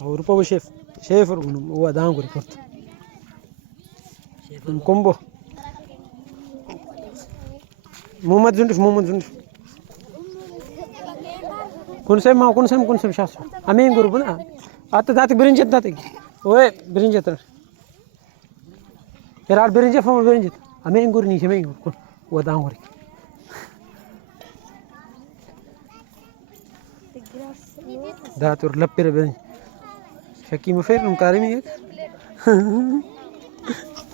Avrupa şef. Şefer bunun. O daha guri kurt. Combo. Muhammed Zunduş, Muhammed Zunduş. Kunsem şahs. Amin grubuna. Hatta datık birinci datık. Oy birinci tar. Herhal birinci falan birinci. Amin gur ni amin gur. O daha guri. Datur lapir birinci. Şaki mufir karimi.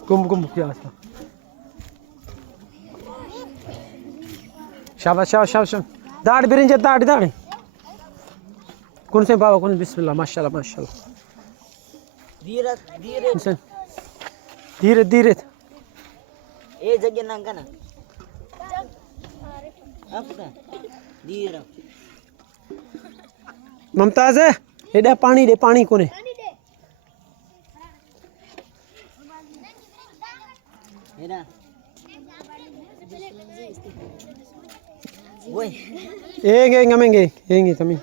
Kum kıyasa. Şabaş. Dadı birinci dadı. Kunsem baba kun bismillah maşallah. Dhire. ए जगह नंगा ना आपका धीरे ममताज है एडा पानी कोने हेरा वही एंगे तमी